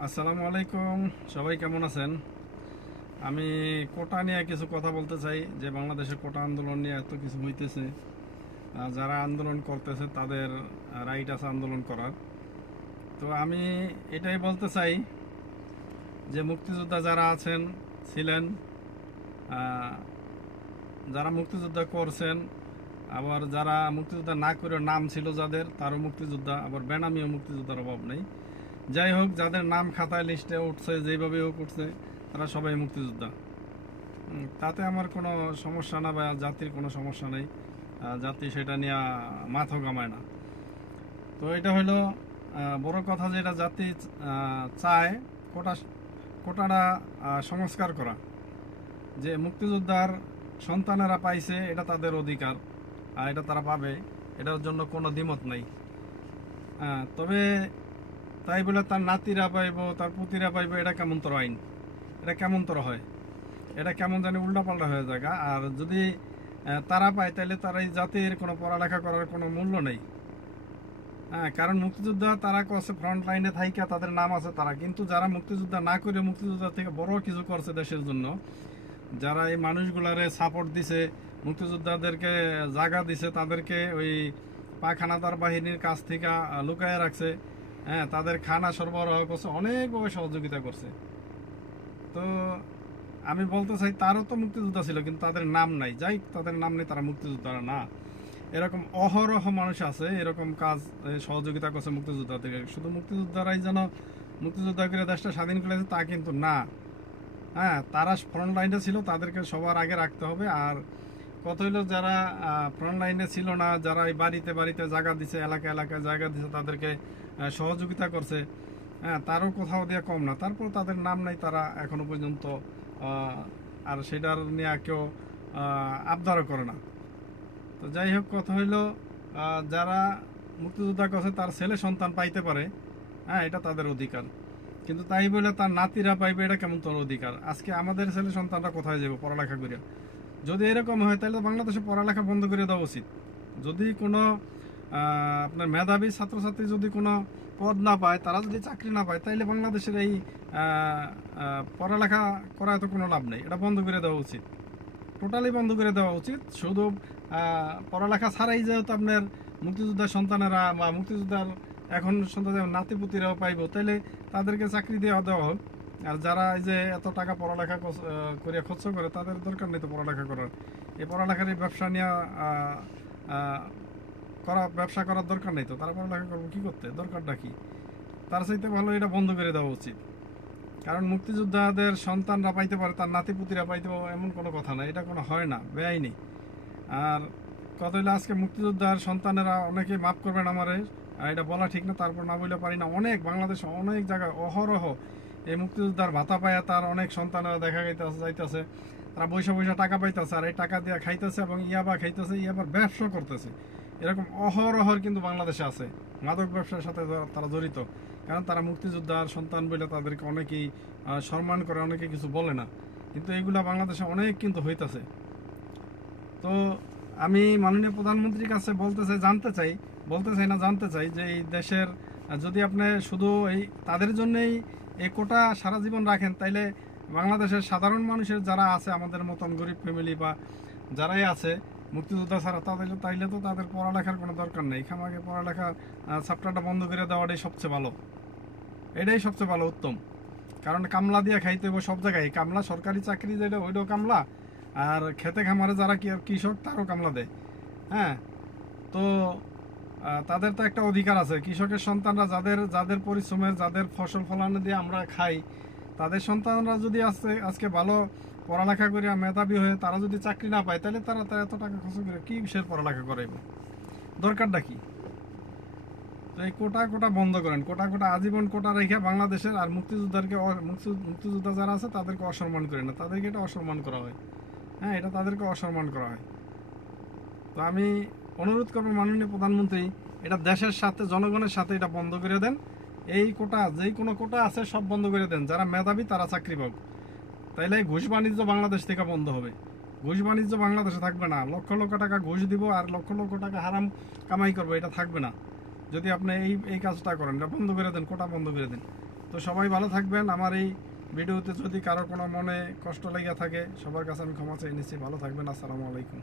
আসসালামু আলাইকুম। সবাই কেমন আছেন? আমি কোটা নিয়ে কিছু কথা বলতে চাই। যে বাংলাদেশে কোটা আন্দোলন নিয়ে এত কিছু হইতেছে, যারা আন্দোলন করতেছে তাদের রাইট আছে আন্দোলন করার। তো আমি এটাই বলতে চাই যে মুক্তিযোদ্ধা যারা আছেন ছিলেন, আহ, যারা মুক্তিযোদ্ধা করছেন, আবার যারা মুক্তিযোদ্ধা না করে নাম ছিল যাদের, তারও মুক্তিযোদ্ধা, আবার বেনামিও মুক্তিযোদ্ধার অভাব নেই। যাই হোক, যাদের নাম খাতায় লিস্টে উঠছে যেইভাবে হোক উঠছে, তারা সবাই মুক্তিযোদ্ধা। তাতে আমার কোনো সমস্যা না, বা জাতির কোনো সমস্যা নেই। জাতি সেটা নিয়ে মাথা ঘামায় না। তো এটা হলো বড় কথা, যেটা জাতি চায় কোটা কোটাটা সংস্কার করা। যে মুক্তিযোদ্ধার সন্তানেরা পাইছে, এটা তাদের অধিকার, এটা তারা পাবে, এটার জন্য কোনো দ্বিমত নাই। তবে তাই বলে তার নাতিরা পাইব, তার পুতিরা পাইব, এটা কেমনতর আইন, এটা কেমনতর হয়, এটা কেমন জানি উল্টাপাল্টা হয়ে যায়। আর যদি তারা পায়, তাহলে তার এই জাতির কোনো পড়ালেখা করার কোনো মূল্য নেই। কারণ মুক্তিযোদ্ধা তারা করছে ফ্রন্ট লাইনে থাইকা, তাদের নাম আছে তারা, কিন্তু যারা মুক্তিযোদ্ধা না করে মুক্তিযোদ্ধা থেকে বড় কিছু করছে দেশের জন্য, যারা এই মানুষগুলারে সাপোর্ট দিছে, মুক্তিযোদ্ধাদেরকে জায়গা দিছে, তাদেরকে ওই পাখানাদার বাহিনীর কাছ থেকে লুকায় রাখছে, তাদের খানা সরবরাহ করছে, অনেকভাবে সহযোগিতা করছে। তো আমি বলতে চাই, তারও তো মুক্তিযোদ্ধা ছিল, কিন্তু তাদের নাম নাই। যাই, তাদের নাম নেই, তারা মুক্তিযোদ্ধা না। এরকম অহরহ মানুষ আছে এরকম কাজ সহযোগিতা করছে মুক্তিযোদ্ধাদেরকে। শুধু মুক্তিযোদ্ধারাই যেন মুক্তিযোদ্ধা করে দেশটা স্বাধীন করেছে তা কিন্তু না। তারা ফ্রন্ট লাইনে ছিল, তাদেরকে সবার আগে রাখতে হবে। আর কত হইলো, যারা ফ্রন্ট লাইনে ছিল না, যারা এই বাড়িতে বাড়িতে জায়গা দিছে, এলাকায় এলাকায় জায়গা দিছে, তাদেরকে সহযোগিতা করছে, তারও কোথাও দিয়ে কম না। তারপর তাদের নাম নাই, তারা এখনো পর্যন্ত আর সেটার নিয়ে কেউ আবদারও করে না। তো যাই হোক, কথা হইলো, যারা মুক্তিযোদ্ধা করছে তার ছেলে সন্তান পাইতে পারে, এটা তাদের অধিকার। কিন্তু তাই বলে তার নাতিরা পাইবে, এটা কেমন তোর অধিকার? আজকে আমাদের ছেলে সন্তানরা কোথায় যাবে পড়ালেখা করিয়া? যদি এরকম হয়, তাহলে বাংলাদেশে পড়ালেখা বন্ধ করে দেওয়া উচিত। যদি কোনো আপনার মেধাবী ছাত্রছাত্রী যদি কোনো পদ না পায়, তারা যদি চাকরি না পায়, তাইলে বাংলাদেশের এই পড়ালেখা করা তো কোনো লাভ নেই। এটা বন্ধ করে দেওয়া উচিত, টোটালি বন্ধ করে দেওয়া উচিত। শুধু পড়ালেখা ছাড়াই যেহেতু আপনার মুক্তিযোদ্ধার সন্তানেরা বা মুক্তিযোদ্ধার এখন সন্তান নাতিপুতিরাও পাইব, তাহলে তাদেরকে চাকরি দেওয়া হোক। আর যারা এই যে এত টাকা পড়ালেখা করে খরচ করে, তাদের দরকার নেই তো পড়ালেখা করার। এই পড়ালেখার এই ব্যবসা নিয়ে ব্যবসা করার দরকার নেই তো, তারা পড়ালেখা করবো কি করতে, দরকারটা কি? তার চাইতে ভালো এটা বন্ধ করে দেওয়া উচিত। কারণ মুক্তিযোদ্ধাদের সন্তানরা পাইতে পারে, তার নাতিপুতিরা পাইতে পারে, এমন কোনো কথা না, এটা কোনো হয় না, বেআইনি। আর কত হইলে আজকে মুক্তিযোদ্ধার সন্তানেরা অনেকে মাফ করবেন আমারে, এটা বলা ঠিক না, তারপর না বললে পারি না, অনেক বাংলাদেশে অনেক জায়গায় অহরহ এই মুক্তিযোদ্ধার ভাতা পায়া তার অনেক সন্তানেরা দেখা যাইতেছে, তারা পয়সা পয়সা টাকা পাইতেছে, আর এই টাকা দিয়ে খাইতেছে এবং ইয়াবা খাইতেছে, ইয়াবার ব্যবসা করতেছে। এরকম অহরহর কিন্তু বাংলাদেশে আছে, মাদক ব্যবসার সাথে তারা জড়িত। কারণ তারা মুক্তিযোদ্ধার সন্তান বলে তাদেরকে অনেকেই সম্মান করে, অনেকে কিছু বলে না, কিন্তু এগুলা বাংলাদেশে অনেক কিন্তু হইতেছে। তো আমি মাননীয় প্রধানমন্ত্রীর কাছে জানতে চাই না, জানতে চাই যে এই দেশের যদি আপনি শুধু এই তাদের জন্যই এই কোটা সারা জীবন রাখেন, তাইলে বাংলাদেশের সাধারণ মানুষের যারা আছে, আমাদের মতন গরিব ফ্যামিলি বা যারাই আছে মুক্তিযোদ্ধা ছাড়া, তাইলে তো তাদের পড়ালেখার কোনো দরকার নেই। খামাকে পড়ালেখা চ্যাপ্টারটা বন্ধ করে দেওয়াটাই সবচেয়ে ভালো, এটাই সবচেয়ে ভালো, উত্তম। কারণ কামলা দিয়ে খাইতে হবে সব জায়গায়, কামলা সরকারি চাকরি যেটা ওইটাও কামলা, আর খেতে খামারে যারা কৃষক তারও কামলা দেয়। হ্যাঁ, তো তাদের তো একটা অধিকার আছে। কৃষকের সন্তানরা যাদের যাদের পরিশ্রমের, যাদের ফসল ফলানো দিয়ে আমরা খাই, তাদের সন্তানরা যদি আজকে ভালো পড়ালেখা করে মেধাবী হয়ে তারা যদি চাকরি না পায়, তাহলে তারা এত টাকা খরচ করে কি বিষয়ের পড়ালেখা করাইব, দরকারটা কি? তো এই কোটা বন্ধ করেন, কোটা আজীবন কোটা রেখে বাংলাদেশের আর মুক্তিযোদ্ধাকে মুক্তিযোদ্ধা যারা আছে তাদেরকে অসম্মান করে না, তাদেরকে এটা অসম্মান করা হয়। এটা তাদেরকে অসম্মান করা হয়। তো আমি অনুরোধ করবো মাননীয় প্রধানমন্ত্রী, এটা দেশের সাথে জনগণের সাথে এটা বন্ধ করে দেন। এই কোটা, যেই কোনো কোটা আছে সব বন্ধ করে দেন, যারা মেধাবী তারা চাকরি পাক। তাইলে ঘুষ বাণিজ্য বাংলাদেশ থেকে বন্ধ হবে, ঘুষ বাণিজ্য বাংলাদেশে থাকবে না। লক্ষ লক্ষ টাকা ঘুষ দিব আর লক্ষ লক্ষ টাকা হারাম কামাই করবো, এটা থাকবে না। যদি আপনি এই কাজটা করেন, এটা বন্ধ করে দেন, কোটা বন্ধ করে দেন। তো সবাই ভালো থাকবেন। আমার এই ভিডিওতে যদি কারো কোনো মনে কষ্ট লেগে থাকে, সবার কাছে আমি ক্ষমা চেয়ে নিচ্ছি। ভালো থাকবেন। আসসালামু আলাইকুম।